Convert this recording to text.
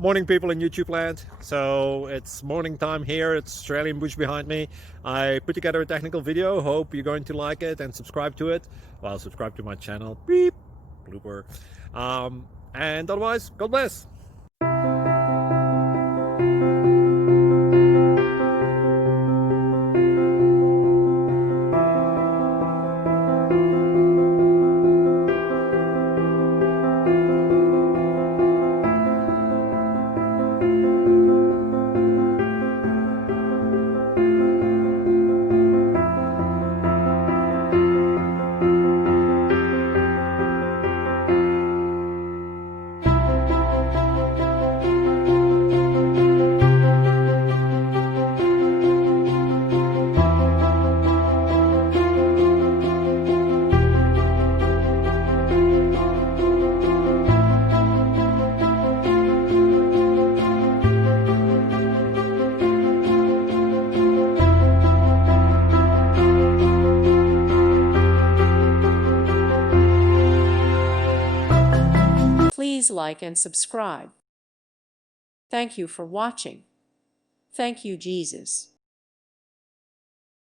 Morning, people in YouTube land. So it's morning time here. It's Australian bush behind me. I put together a technical video. Hope you're going to like it and subscribe to it. Well, subscribe to my channel. Beep. Blooper. And otherwise, God bless. Please like and subscribe. Thank you for watching. Thank you, Jesus.